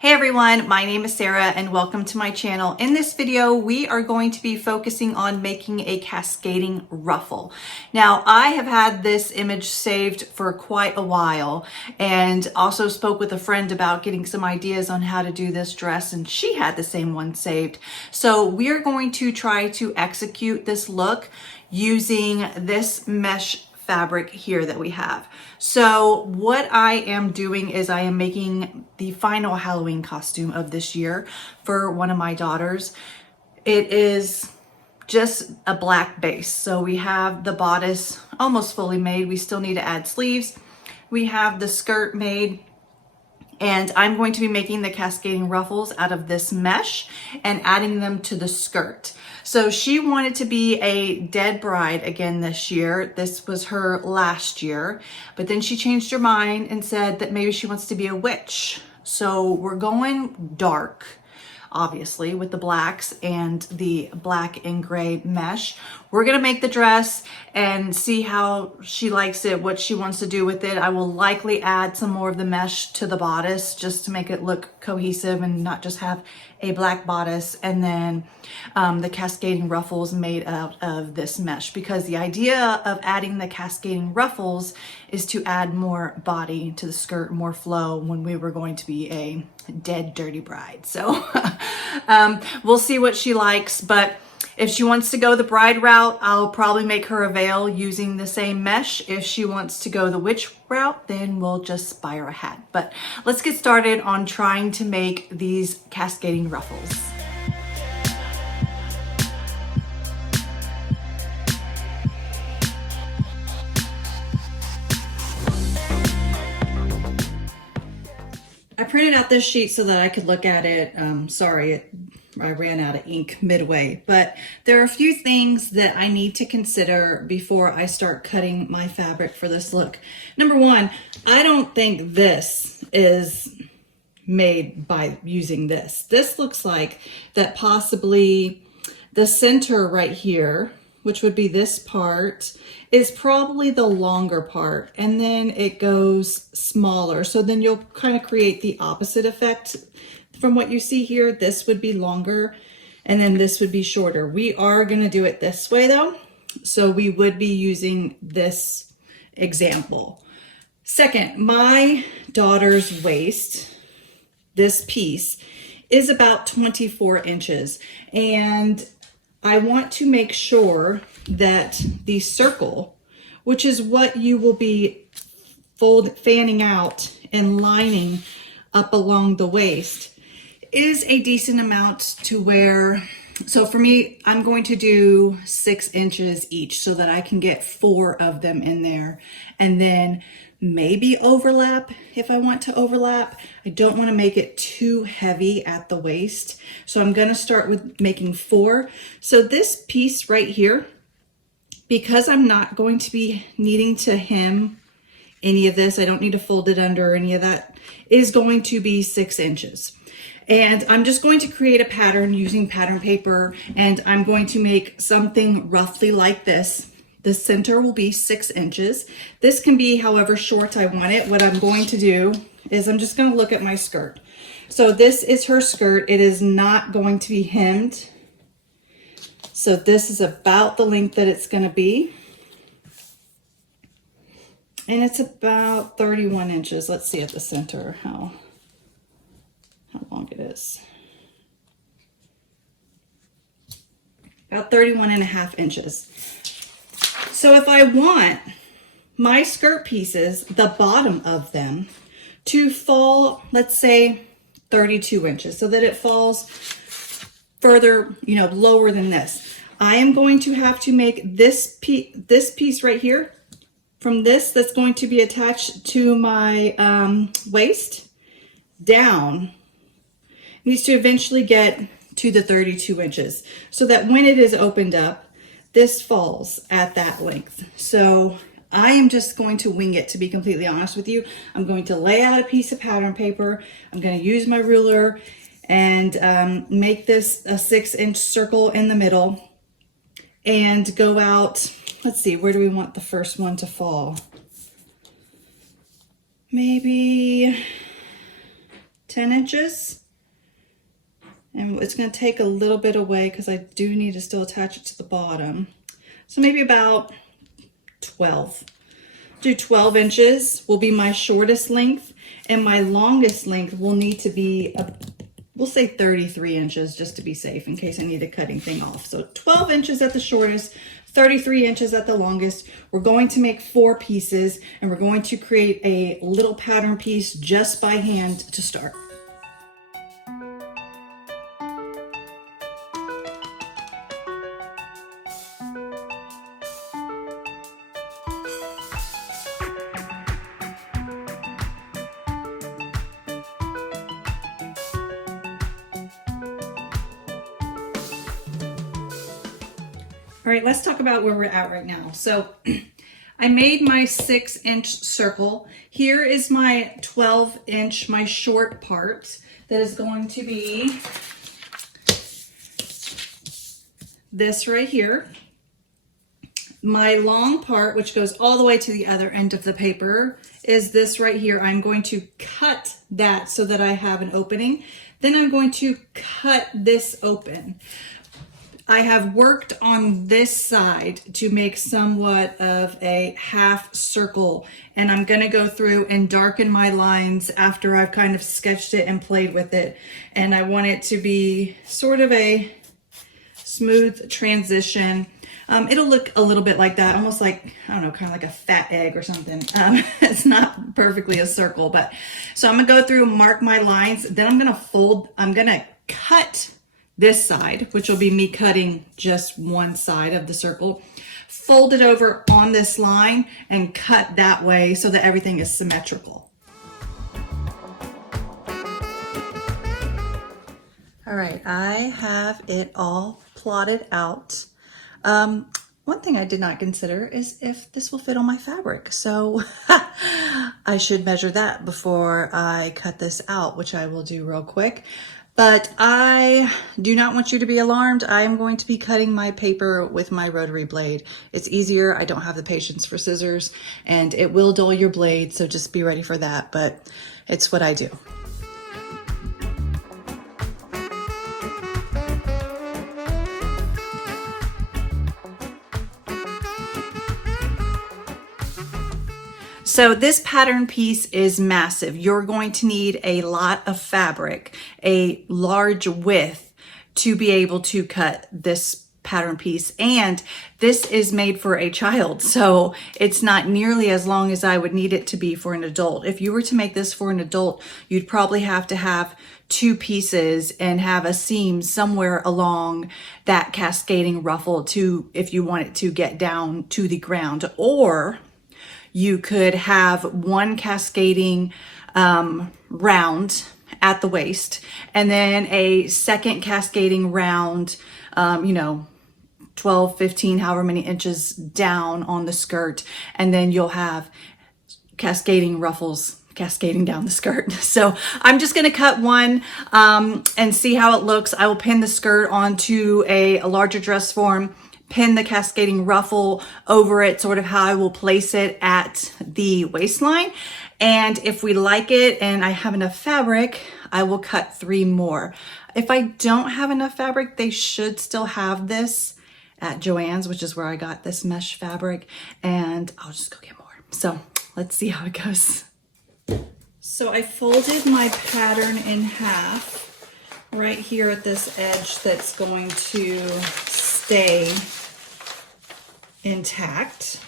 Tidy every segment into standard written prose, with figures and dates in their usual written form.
Hey everyone, my name is Sarah and welcome to my channel. In this video, we are going to be focusing on making a cascading ruffle. Now, I have had this image saved for quite a while and also spoke with a friend about getting some ideas on how to do this dress, and she had the same one saved. So we are going to try to execute this look using this mesh fabric here that we have. So what I am doing is I am making the final Halloween costume of this year for one of my daughters. It is just a black base. So we have the bodice almost fully made. We still need to add sleeves. We have the skirt made. And I'm going to be making the cascading ruffles out of this mesh and adding them to the skirt. So she wanted to be a dead bride again this year. This was her last year, but then she changed her mind and said that maybe she wants to be a witch. So we're going dark, obviously, with the blacks and the black and gray mesh. We're gonna make the dress and see how she likes it, what she wants to do with it. I will likely add some more of the mesh to the bodice just to make it look cohesive and not just have a black bodice and then the cascading ruffles made out of this mesh, because the idea of adding the cascading ruffles is to add more body to the skirt, more flow when we were going to be a dead dirty bride. So we'll see what she likes, but if she wants to go the bride route, I'll probably make her a veil using the same mesh. If she wants to go the witch route, then we'll just buy her a hat. But let's get started on trying to make these cascading ruffles. I printed out this sheet so that I could look at it. I ran out of ink midway, but there are a few things that I need to consider before I start cutting my fabric for this look. Number one, I don't think this is made by using this. This looks like that possibly the center right here, which would be this part, is probably the longer part, and then it goes smaller. So then you'll kind of create the opposite effect from what you see here. This would be longer and then this would be shorter. We are going to do it this way though, so we would be using this example. Second, my daughter's waist, this piece, is about 24 inches, and I want to make sure that the circle, which is what you will be fanning out and lining up along the waist, is a decent amount to where, so for me, I'm going to do 6 inches each so that I can get 4 of them in there, and then maybe overlap if I want to overlap. I don't want to make it too heavy at the waist, so I'm going to start with making 4. So this piece right here, because I'm not going to be needing to hem any of this, I don't need to fold it under or any of that, is going to be 6 inches. And I'm just going to create a pattern using pattern paper, and I'm going to make something roughly like this. The center will be 6 inches. This can be however short I want it. What I'm going to do is I'm just going to look at my skirt. So this is her skirt. It is not going to be hemmed. So this is about the length that it's going to be. And it's about 31 inches. Let's see at the center how long it is. About 31.5 inches. So if I want my skirt pieces, the bottom of them, to fall, let's say 32 inches, so that it falls further, lower than this, I am going to have to make this piece right here, from this that's going to be attached to my waist down, needs to eventually get to the 32 inches so that when it is opened up, this falls at that length. So I am just going to wing it, to be completely honest with you. I'm going to lay out a piece of pattern paper. I'm going to use my ruler and make this a 6-inch circle in the middle and go out. Let's see, where do we want the first one to fall? Maybe 10 inches. And it's going to take a little bit away because I do need to still attach it to the bottom. So maybe about 12. Do 12 inches will be my shortest length, and my longest length will need to be, we'll say 33 inches just to be safe in case I need a cutting thing off. So 12 inches at the shortest, 33 inches at the longest. We're going to make 4 pieces, and we're going to create a little pattern piece just by hand to start. All right, let's talk about where we're at right now. So I made my 6-inch circle. Here is my 12-inch, my short part that is going to be this right here. My long part, which goes all the way to the other end of the paper, is this right here. I'm going to cut that so that I have an opening. Then I'm going to cut this open. I have worked on this side to make somewhat of a half circle, and I'm going to go through and darken my lines after I've kind of sketched it and played with it. And I want it to be sort of a smooth transition. It'll look a little bit like that, almost like, I don't know, kind of like a fat egg or something. It's not perfectly a circle, but so I'm gonna go through and mark my lines. Then I'm gonna cut this side, which will be me cutting just one side of the circle, fold it over on this line and cut that way so that everything is symmetrical. All right, I have it all plotted out. One thing I did not consider is if this will fit on my fabric. So I should measure that before I cut this out, which I will do real quick. But I do not want you to be alarmed. I am going to be cutting my paper with my rotary blade. It's easier. I don't have the patience for scissors, and it will dull your blade, so just be ready for that. But it's what I do. So this pattern piece is massive. You're going to need a lot of fabric, a large width to be able to cut this pattern piece. And this is made for a child, so it's not nearly as long as I would need it to be for an adult. If you were to make this for an adult, you'd probably have to have 2 pieces and have a seam somewhere along that cascading ruffle to, if you want it to get down to the ground. Or you could have one cascading round at the waist, and then a second cascading round, 12, 15, however many inches down on the skirt. And then you'll have cascading ruffles cascading down the skirt. So I'm just going to cut one and see how it looks. I will pin the skirt onto a larger dress form, pin the cascading ruffle over it, sort of how I will place it at the waistline. And if we like it and I have enough fabric, I will cut 3 more. If I don't have enough fabric, they should still have this at Joann's, which is where I got this mesh fabric, and I'll just go get more. So let's see how it goes. So I folded my pattern in half right here at this edge that's going to stay intact.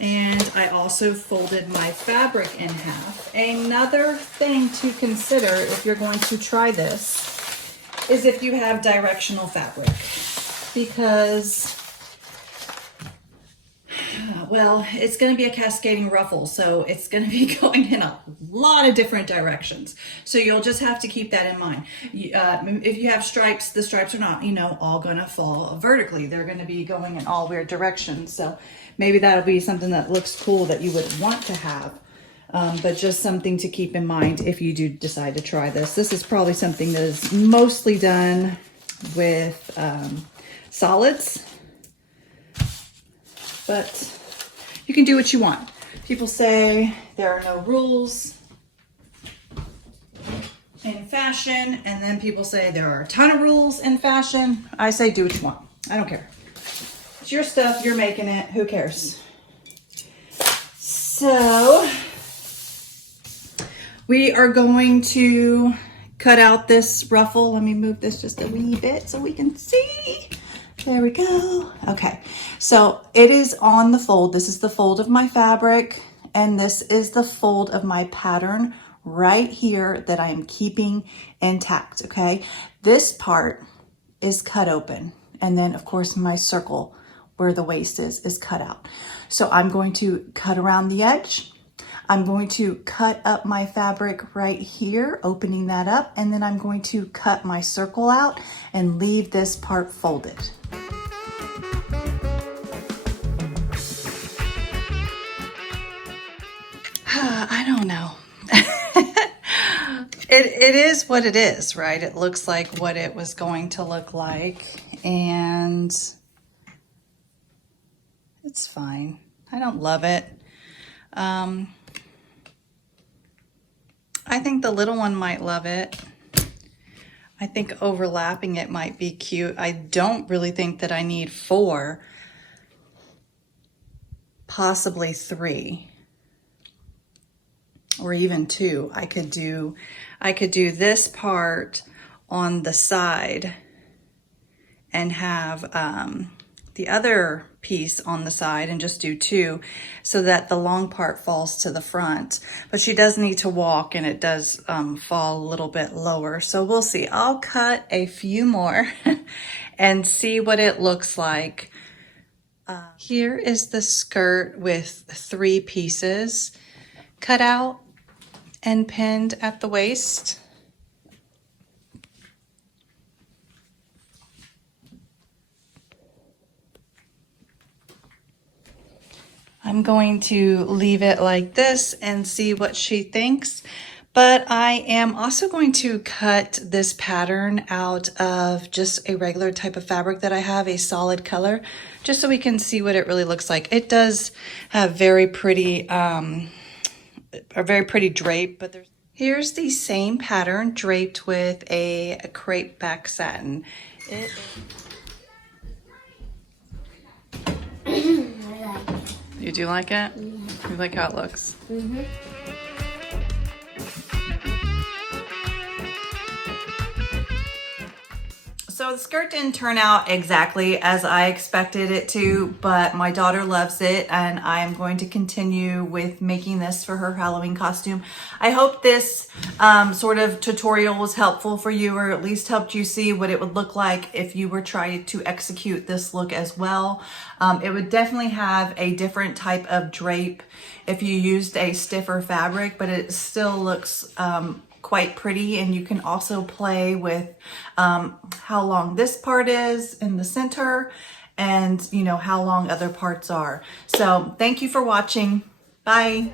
And I also folded my fabric in half. Another thing to consider if you're going to try this is if you have directional fabric, because well, it's going to be a cascading ruffle, so it's going to be going in a lot of different directions. So you'll just have to keep that in mind. If you have stripes, the stripes are not, all going to fall vertically. They're going to be going in all weird directions. So maybe that'll be something that looks cool that you would want to have. But just something to keep in mind if you do decide to try this. This is probably something that is mostly done with solids, but you can do what you want. People say there are no rules in fashion, and then people say there are a ton of rules in fashion. I say do what you want. I don't care. It's your stuff, you're making it, who cares? So we are going to cut out this ruffle. Let me move this just a wee bit so we can see. There we go. Okay, so it is on the fold. This is the fold of my fabric, and this is the fold of my pattern right here that I am keeping intact, okay? This part is cut open, and then of course my circle where the waist is cut out. So I'm going to cut around the edge. I'm going to cut up my fabric right here, opening that up, and then I'm going to cut my circle out and leave this part folded. I don't know. It is what it is, right? It looks like what it was going to look like, and it's fine. I don't love it. I think the little one might love it. I think overlapping it might be cute. I don't really think that I need 4, possibly 3. Or even 2. I could do this part on the side and have the other piece on the side and just do 2 so that the long part falls to the front. But she does need to walk, and it does fall a little bit lower. So we'll see. I'll cut a few more and see what it looks like. Here is the skirt with 3 pieces cut out and pinned at the waist. I'm going to leave it like this and see what she thinks. But I am also going to cut this pattern out of just a regular type of fabric that I have, a solid color, just so we can see what it really looks like. It does have very pretty, a very pretty drape, but here's the same pattern draped with a crepe back satin. You do like it? You like how it looks? Mm-hmm. So the skirt didn't turn out exactly as I expected it to, but my daughter loves it, and I am going to continue with making this for her Halloween costume. I hope this sort of tutorial was helpful for you, or at least helped you see what it would look like if you were trying to execute this look as well. It would definitely have a different type of drape if you used a stiffer fabric, but it still looks quite pretty. And you can also play with how long this part is in the center, and you know how long other parts are. So thank you for watching. Bye.